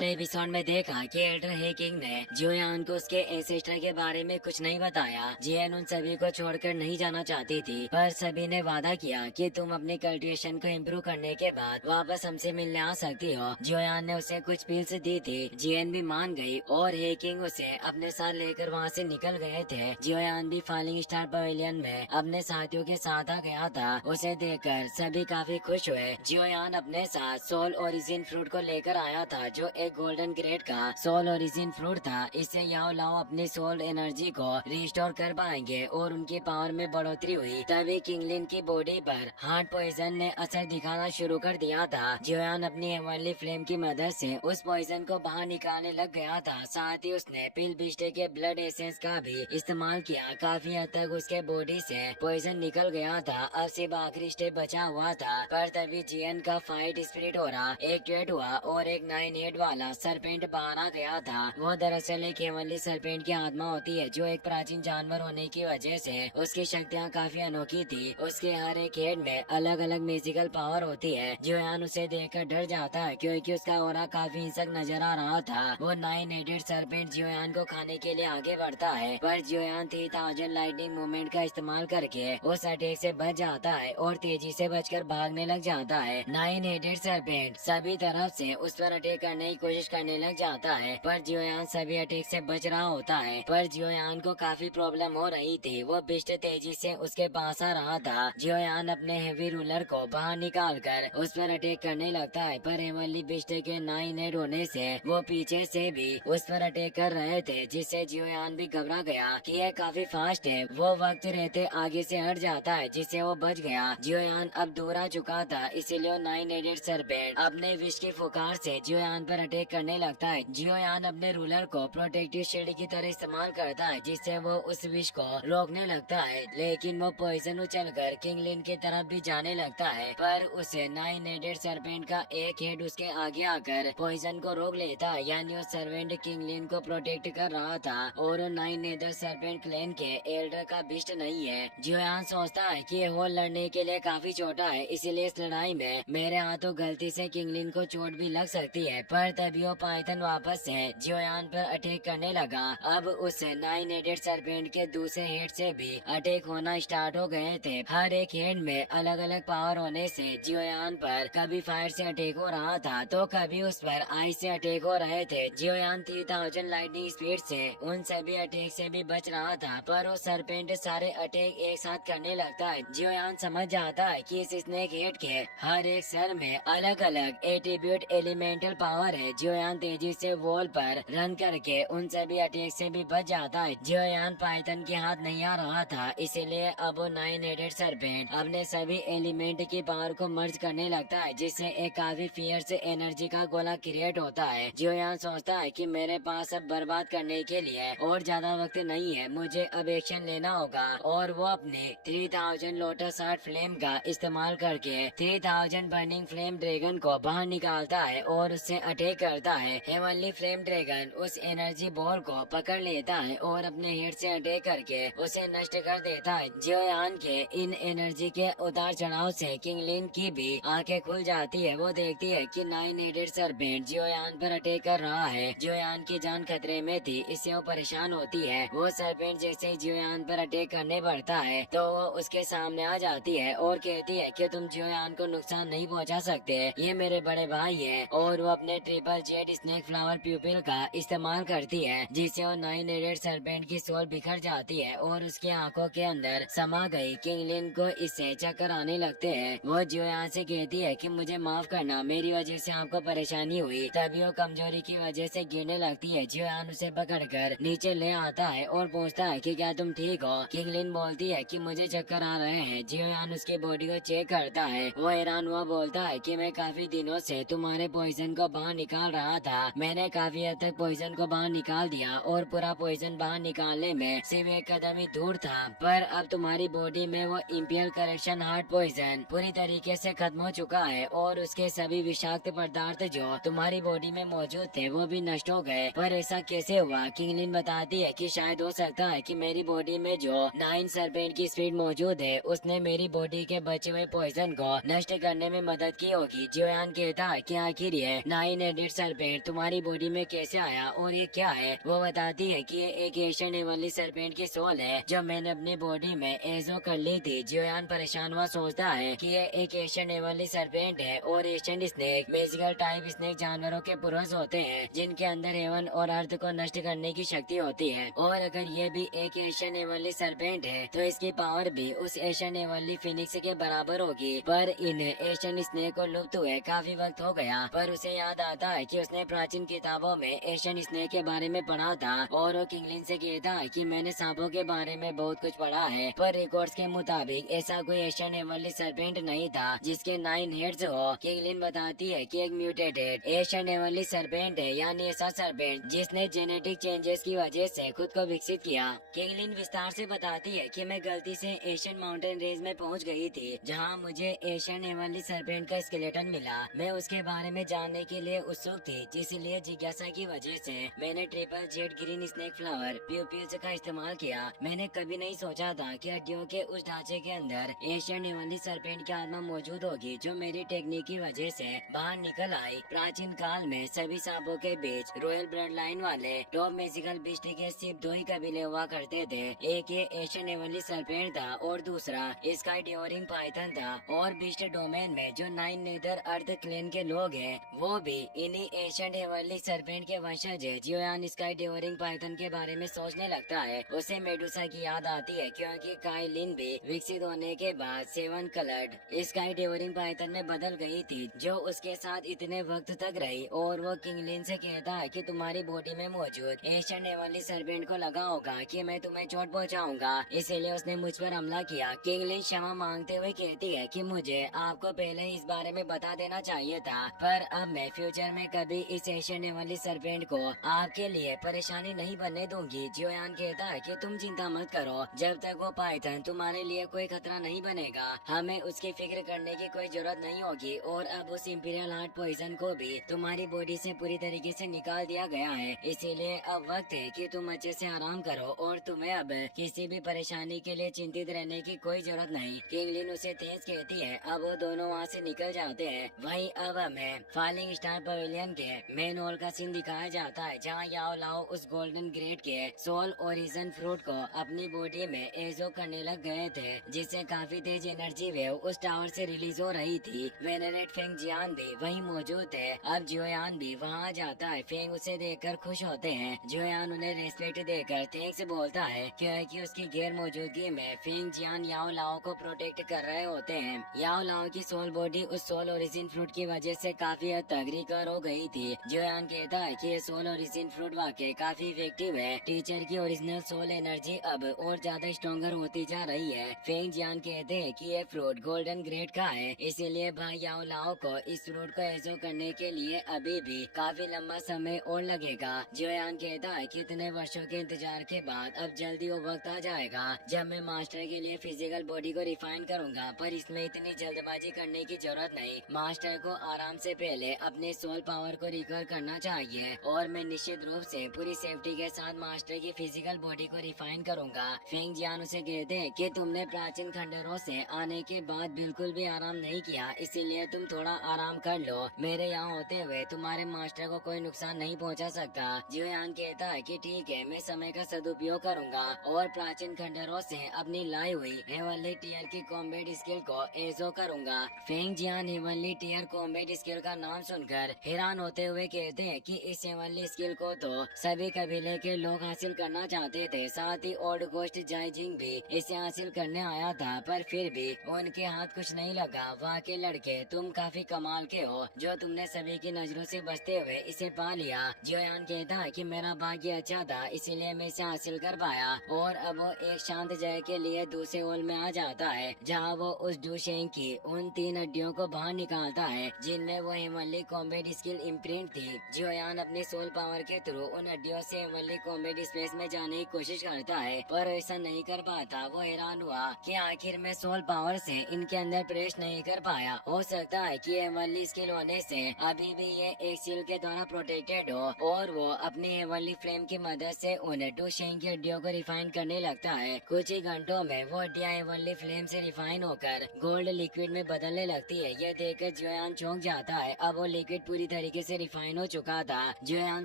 Episode में देखा कि एल्डर हेकिंग ने जियोयान को उसके एंसेस्टर के बारे में कुछ नहीं बताया। जियन उन सभी को छोड़कर नहीं जाना चाहती थी, पर सभी ने वादा किया कि तुम अपनी कल्टिवेशन को इम्प्रूव करने के बाद वापस हमसे मिलने आ सकती हो। जियोयान ने उसे कुछ पिल्स दी थी। जियन भी मान गई और हेकिंग उसे अपने साथ लेकर वहाँ से निकल गए थे। जियोयान भी फॉलिंग स्टार पवेलियन में अपने साथियों के साथ आ गया था। उसे देखकर सभी काफी खुश हुए। जियोयान अपने साथ सोल ओरिजिन फ्रूट को लेकर आया था, जो एक गोल्डन ग्रेड का सोल ओरिजिन फ्रूट था। इससे याओ लाओ अपनी सोल एनर्जी को रिस्टोर कर पाएंगे और उनकी पावर में बढ़ोतरी हुई। तभी किंगलिन की बॉडी पर हार्ट पॉइजन ने असर दिखाना शुरू कर दिया था। जियोयान अपनी हेवनली फ्लेम की मदद से उस पॉइजन को बाहर निकालने लग गया था। साथ ही उसने पिल बिस्टे के ब्लड एसेंस का भी इस्तेमाल किया। काफी हद तक उसके बॉडी से पॉइजन निकल गया था। अब सिर्फ आखिरी स्टेप बचा हुआ था, पर तभी जियन का फाइट स्पिरिट हो रहा एक्टिवेट हुआ और एक 9 हेड वाला सरपेंट बाहर आ गया था। वो दरअसल एक हेवनली सरपेंट की आत्मा होती है, जो एक प्राचीन जानवर होने की वजह से उसकी शक्तियाँ काफी अनोखी थी। उसके हर एक हेड में अलग अलग म्यूजिकल पावर होती है। जियोयान उसे देखकर डर जाता है, क्योंकि उसका ऑरा काफी हिंसक नजर आ रहा था। वो 9 हेडेड सरपेंट जियोयान को खाने के लिए आगे बढ़ता है, पर जियोयान 3000 लाइटनिंग मूवमेंट का इस्तेमाल करके उस अटैक से बच जाता है और तेजी से बचकर भागने लग जाता है। 9 हेडेड सरपेंट सभी तरफ से उस पर अटैक करने की कोशिश करने लग जाता है, पर जियोयान सभी अटैक से बच रहा होता है। पर जियोयान को काफी प्रॉब्लम हो रही थी। वो बिस्ट तेजी से उसके पास आ रहा था। जियोयान अपने हेवी रूलर को बाहर निकाल कर उस पर अटैक करने लगता है, पर हेवनली बिस्ट के 9 हेड होने से वो पीछे से भी उस पर अटैक कर रहे थे, जिससे जियोयान भी घबरा गया कि यह काफी फास्ट है। वो वक्त रहते आगे से हट जाता है, जिससे वो बच गया। जियोयान अब दूर आ चुका था, इसीलिए 9 हेडेड सरपेंट अपने विष की फुकार से जियोयान पर अटैक करने लगता है। जियोयान अपने रूलर को प्रोटेक्टिव शील्ड की तरह इस्तेमाल करता है, जिससे वो उस विष को रोकने लगता है। लेकिन वो पॉइजन उछलकर किंगलिन की तरफ भी जाने लगता है, पर उसे 9 हेडेड सरपेंट का एक हेड उसके आगे आकर पॉइजन को रोक लेता है। यानी उस सर्वेंट किंगलिन को प्रोटेक्ट कर रहा था और 9 हेडेड सरपेंट क्लैन के एल्डर का बिस्ट नहीं है। जियोयान सोचता है कि वो लड़ने के लिए काफी छोटा है, इसीलिए इस लड़ाई में मेरे हाथों गलती से किंगलिन को चोट भी लग सकती है। पर तभी वो पाइथन वापस से जियोयान पर अटैक करने लगा। अब उस 9 हेडेड सरपेंट के दूसरे हेड से भी अटैक होना स्टार्ट हो गए थे। हर एक हेड में अलग अलग पावर होने से जियोयान पर कभी फायर से अटैक हो रहा था, तो कभी उस पर आइस से अटैक हो रहे थे। जियोयान 3000 लाइटनिंग स्पीड से उन सभी अटैक से भी बच रहा था, पर वो सरपेंट सारे अटैक एक साथ करने लगता है। जियोयान समझ जाता है कि इस स्नेक हेड के हर एक सर में अलग अलग एट्रीब्यूट एलिमेंटल पावर है। जियोयान तेजी से वॉल पर रन करके उन सभी अटैक से भी बच जाता है। जियोयान पाइथन के हाथ नहीं आ रहा था, इसीलिए अब 9 हेडेड सरपेंट अपने सभी एलिमेंट की पावर को मर्ज करने लगता है, जिससे एक काफी फियर्स एनर्जी का गोला क्रिएट होता है। जियोयान सोचता है कि मेरे पास अब बर्बाद करने के लिए और ज्यादा वक्त नहीं है, मुझे अब एक्शन लेना होगा। और वो अपने 3000 लोटस हार्ट फ्लेम का इस्तेमाल करके 3000 बर्निंग फ्लेम ड्रैगन को बाहर निकालता है और उससे अटैक करता है। हेवनली फ्लेम ड्रैगन उस एनर्जी बॉल को पकड़ लेता है और अपने हेड से अटैक करके उसे नष्ट कर देता है। जियोयान के इन एनर्जी के उतार चढ़ाव से किंगलिन की भी आंखें खुल जाती है। वो देखती है कि 9 हेडेड सरपेंट जियोयान पर अटैक कर रहा है। जियोयान की जान खतरे में थी, इससे वो परेशान होती है। वो सरपेंट जैसे ही जियोयान पर अटैक करने बढ़ता है, तो वो उसके सामने आ जाती है और कहती है कि तुम जियोयान को नुकसान नहीं पहुंचा सकते, ये मेरे बड़े भाई है। और वो अपने ट्रिपल जेड स्नेक फ्लावर प्यूपिल का इस्तेमाल करती है, जिससे वो 9 हेडेड सरपेंट की सोल बिखर जाती है और उसकी आंखों के अंदर समा गई। किंगलिन को इससे चक्कर आने लगते हैं। वो जियोयान से कहती है कि मुझे माफ करना, मेरी वजह से आपको परेशानी हुई। तभी वो कमजोरी की वजह से गिरने लगती है। जियोयान उसे पकड़कर नीचे ले आता है और पूछता है कि क्या तुम ठीक हो। किंगलिन बोलती है कि मुझे चक्कर आ रहे हैं। जियोयान उसकी बॉडी को चेक करता है। वो हैरान हुआ बोलता है कि मैं काफी दिनों से तुम्हारे पॉइजन को बाहर निकाल रहा था। मैंने काफी हद तक पॉइजन को बाहर निकाल दिया और पूरा पॉइजन बाहर निकालने में सिर्फ एक कदम ही दूर था, पर अब तुम्हारी बॉडी में वो इंपियल करेक्शन हार्ट पॉइजन पूरी तरीके से खत्म हो चुका है और उसके सभी विषाक्त पदार्थ जो तुम्हारी बॉडी में मौजूद थे वो भी नष्ट हो गए। पर ऐसा कैसे हुआ? किंगलिन बताती है कि शायद हो सकता है कि मेरी बॉडी में जो 9 सरपेंट की स्पीड मौजूद है, उसने मेरी बॉडी के बचे हुए पॉइजन को नष्ट करने में मदद की होगी। जियोयान कहता है कि आखिर ये 9 हेडेड रेड सरपेंट तुम्हारी बॉडी में कैसे आया और ये क्या है? वो बताती है कि ये एक एशियन एवनली सरपेंट की सोल है जो मैंने अपनी बॉडी में एजो कर ली थी। जियोयान परेशान हुआ सोचता है कि ये एक एशियन एवनली सरपेंट है और Asian snake magical type snake जानवरों के पुरुष होते हैं जिनके अंदर हेवन और अर्थ को नष्ट करने की शक्ति होती है। और अगर ये भी एक एशियन एवनली सरपेंट है तो इसकी पावर भी उस एशियन एवनली फिनिक्स के बराबर होगी। पर इन एशियन स्नेक को लुप्त हुए काफी वक्त हो गया, पर उसे याद आता है कि उसने प्राचीन किताबों में एशियन स्नेक के बारे में पढ़ा था और वो किंगलिन से कहता है कि मैंने सांपों के बारे में बहुत कुछ पढ़ा है, पर रिकॉर्ड्स के मुताबिक ऐसा कोई एशियन एवनली सरपेंट नहीं था जिसके 9 हेड्स हो। किंगलिन बताती है कि एक म्यूटेटेड एशियन एवनली सरपेंट है, यानी ऐसा सरपेंट जिसने जेनेटिक चेंजेस की वजह से खुद को विकसित किया। किंगलिन विस्तार से बताती है कि मैं गलती से एशियन माउंटेन रेंज में पहुंच गई थी जहां मुझे एशियन एवनली सरपेंट का स्केलेटन मिला। मैं उसके बारे में जानने के लिए उत्सुक थी, जिसलिए जिज्ञासा की वजह से मैंने triple Z green snake flower pupils का इस्तेमाल किया। मैंने कभी नहीं सोचा था कि हड्डियों के उस ढांचे के अंदर एशियन एवनली सरपेंट की आत्मा मौजूद होगी जो मेरी टेक्निक की वजह से बाहर निकल आई। प्राचीन काल में सभी सांपों के बीच रॉयल ब्लड लाइन वाले टॉप मैजिकल बीस्ट के सिर्फ 2 ही कबीले हुआ करते थे। एक ये एशियन एवनली सरपेंट था और दूसरा स्काई ड्योरिंग पाइथन था। और बीस्ट डोमेन में जो 9 नेदर अर्थ क्लेन के लोग हैं वो भी इन्हीं एशियन एवनली सरपेंट के वंशज है। जियोयान स्काई ड्योरिंग पाइथन के बारे में सोचने लगता है। उसे मेडुसा की याद आती है क्योंकि काइलिन भी विकसित होने के बाद 7 कलर्ड स्काई ड्योरिंग पाइथन में बदल गई थी जो उसके साथ इतने वक्त तक रही। और वो किंगलिन से कहता है कि तुम्हारी बॉडी में मौजूद एशियन एवनली सरपेंट को लगा होगा कि मैं तुम्हें चोट पहुंचाऊंगा, इसीलिए उसने मुझ पर हमला किया। किंगलिन क्षमा मांगते हुए कहती है कि मुझे आपको पहले इस बारे में बता देना चाहिए था, पर अब मैं फ्यूचर में कभी इस एशियन एवनली सरपेंट को आपके लिए परेशानी नहीं बनने दूंगी। जियोयान कहता है कि तुम चिंता मत करो, जब तक वो पाइथन तुम्हारे लिए कोई खतरा नहीं बनेगा हमें उसकी फिक्र करने की कोई जरूरत नहीं होगी। और अब उस इंपीरियल हार्ट पॉइजन को भी तुम्हारी बॉडी से पूरी तरीके से निकाल दिया गया है, इसीलिए अब वक्त है कि तुम अच्छे से आराम करो और तुम्हें अब किसी भी परेशानी के लिए चिंतित रहने की कोई जरूरत नहीं। किंगलिन उसे तेज कहती है। अब वो दोनों वहाँ से निकल जाते हैं। वहीं अब हमें फॉलिंग स्टार पवेलियन के मेन हॉल का सीन दिखाया जाता है जहाँ याओ लाओ उस गोल्डन ग्रेड के सोल ओरिजिन फ्रूट को अपनी बॉडी में एजो करने लग गए थे, जिससे काफी तेज एनर्जी वेव उस टावर से रिलीज हो रही थी। वेनेरेट फेंग जियान भी वहीं मौजूद है। अब जियोयान भी वहाँ जाता है। फेंग उसे देखकर खुश होते हैं। जियोयान उन्हें रेस्पेक्ट देकर थैंक्स बोलता है क्योंकि उसकी गैर मौजूदगी में फेंग जियान याओ लाओ को प्रोटेक्ट कर रहे होते हैं। याओ लाओ की सोल बॉडी उस सोल ओरिजिन फ्रूट की वजह से काफी हद तक रिकवर हो गई थी। जियोयान कहता है कि ये सोल ओरिजिन फ्रूट वाकई काफी इफेक्टिव है। टीचर की ओरिजिनल सोल एनर्जी अब और ज्यादा स्ट्रॉन्गर होती जा रही है। फेंग जियान कहते हैं कि ये फ्रूट गोल्डन ग्रेड का है, इसीलिए भाई याओ लाओ को इस फ्रूट को एजो करने के लिए अभी भी काफी लंबा समय और लगेगा। जियोयान कहता है कि इतने वर्षों के इंतजार के बाद अब जल्दी वो वक्त आ जाएगा जब मैं मास्टर के लिए फिजिकल बॉडी को रिफाइन करूंगा, पर इसमें इतनी जल्दबाजी करने की जरूरत नहीं। मास्टर को आराम से पहले अपने सोल पावर को रिकवर करना चाहिए और मैं निश्चित रूप से पूरी सेफ्टी के साथ मास्टर की फिजिकल बॉडी को रिफाइन करूंगा। फेंग जियान उसे कहते हैं कि तुमने प्राचीन खंडरों से आने के बाद बिल्कुल भी आराम नहीं किया, इसीलिए तुम थोड़ा आराम कर लो। मेरे यहाँ होते हुए तुम्हारे मास्टर को कोई नुकसान नहीं पहुँचा सकता। जियोयान कहता है कि ठीक है, मैं समय का सदुपयोग करूंगा और प्राचीन खंडरों से अपनी लाई हुई हेवनली टीयर की कॉम्बैट स्किल को एजो करूंगा। फेंग जियान हेवनली टीयर कॉम्बैट स्किल का नाम सुनकर हैरान होते हुए कहते हैं कि इस हेवनली स्किल को तो सभी कबीले के लोग हासिल करना चाहते थे, साथ ही ओल्ड गोस्ट जाइजिंग भी इसे हासिल करने आया था, पर फिर भी उनके हाथ कुछ नहीं लगा। वहाँ के लड़के तुम काफी कमाल के हो जो तुमने सभी की नजरों से बचते हुए इसे पा लिया। जियोयान कहता है कि मेरा भाग्य अच्छा था, इसीलिए मैं इसे हासिल कर पाया। और अब वो एक शांत जगह के लिए दूसरे होल में आ जाता है जहाँ वो उस डूशेंग की उन 3 हड्डियों को बाहर निकालता है जिनमें वो हेवनली कॉम्बैट स्किल इम्प्रिंट थी। जियोयान अपनी सोल पावर के थ्रू उन हड्डियों से हेवनली कॉम्बैट स्पेस में जाने की कोशिश करता है, पर ऐसा नहीं कर पाता। वो हैरान हुआ कि आखिर में सोल पावर से इनके अंदर प्रवेश नहीं कर पाया। हो सकता है कि हेवनली स्किल होने से अभी भी ये एक सील के द्वारा प्रोटेक्टेड हो। और वो अपनी हेवनली फ्लेम की मदद से उन डूशेंग की हड्डियों को रिफाइन करने लगता है। कुछ ही घंटों में वो हड्डियाँ हेवनली फ्लेम से रिफाइन होकर गोल्ड लिक्विड में बदलने लगती है। यह देखकर जियोयान चौंक जाता है। अब वो लिक्विड पूरी तरीके से रिफाइन हो चुका था। जियोयान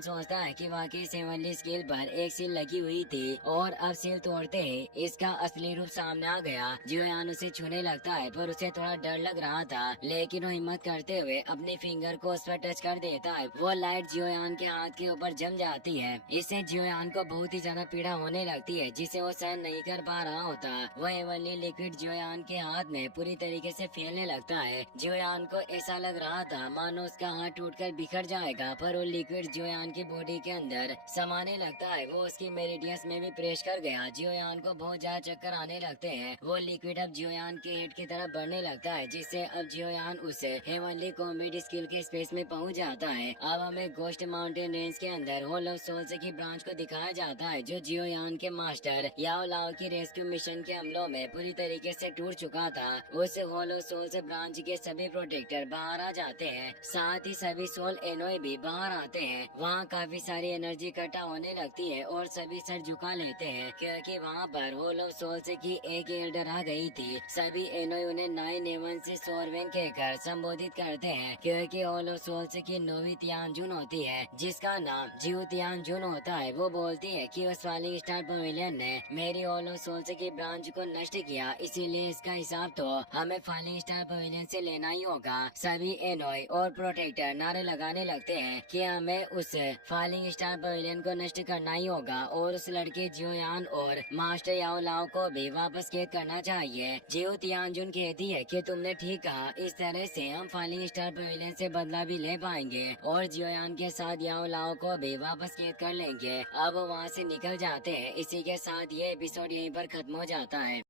सोचता है कि वाकई सेवनली स्केल पर एक सील लगी हुई थी और अब सील तोड़ते ही इसका असली रूप सामने आ गया। जियोयान उसे छूने लगता है पर उसे थोड़ा डर लग रहा था, लेकिन वो हिम्मत करते हुए अपनी फिंगर को उस पर टच कर देता है। वो लाइट जियोयान के हाथ के ऊपर जम जाती है। इससे जियोयान को बहुत ही ज्यादा पीड़ा होने लगती है जिसे वो सहन नहीं कर पा रहा होता। वह हेवनली लिक्विड जियोयान के हाथ में पूरी तरीके से फैलने लगता है। जियोयान को ऐसा लग रहा था मानो उसका हाथ टूटकर बिखर जाएगा, पर वो लिक्विड जियोयान की बॉडी के अंदर समाने लगता है। वो उसकी मेरिडियंस में भी प्रेस कर गया। जियोयान को बहुत ज्यादा चक्कर आने लगते हैं। वो लिक्विड अब जियोयान के हेड की तरफ बढ़ने लगता है, जिससे अब जियोयान उसे हेवनली कॉम्बैट स्किल के स्पेस में पहुंच जाता है। अब हमें गोस्ट माउंटेन रेंज के अंदर होल ऑफ सोल्स की ब्रांच को दिखाया जाता है, जो जियोयान के मास्टर याओ लाओ की रेस्क्यू मिशन के हमलों में पूरी तरीके से टूट चुका था। उस होल ऑफ सोल्स ब्रांच के सभी प्रोटेक्टर बाहर आ जाते हैं, साथ ही सभी सोल एनोई भी बाहर आते हैं। वहाँ काफी सारी एनर्जी इकट्ठा होने लगती है और सभी सर झुका लेते हैं, क्योंकि वहाँ पर होल ऑफ सोल्स की एक एल्डर आ गई थी। सभी एनोई उन्हें 9 से सोरवेन कहकर संबोधित करते हैं, क्योंकि होल ऑफ सोल्स की 9वीं तियानजुन होती है, जिसका नाम जियो तियानजुन होता है। वो बोलती है कि उस फालिंग स्टार पवेलियन ने मेरी होल ऑफ सोल्स की ब्रांच को नष्ट किया, इसीलिए इसका हिसाब तो हमें फालिंग स्टार पवेलियन से लेना ही होगा। सभी एनोई और प्रोटेक्टर नारे लगाने लगते हैं कि हमें उस फालिंग स्टार पवेलियन को नष्ट करना ही होगा और उस लड़के जियोयान और मास्टर याओ लाओ को भी वापस कैद करना चाहिए। जियो तियानजुन कहती है कि तुमने ठीक कहा, इस तरह से हम फालिंग स्टार पवेलियन से बदला भी ले पाएंगे और जियोयान के साथ याओ लाओ को भी वापस कैद कर लेंगे। अब वहाँ से निकल जाते हैं। इसी के साथ ये एपिसोड यहीं पर खत्म हो जाता है।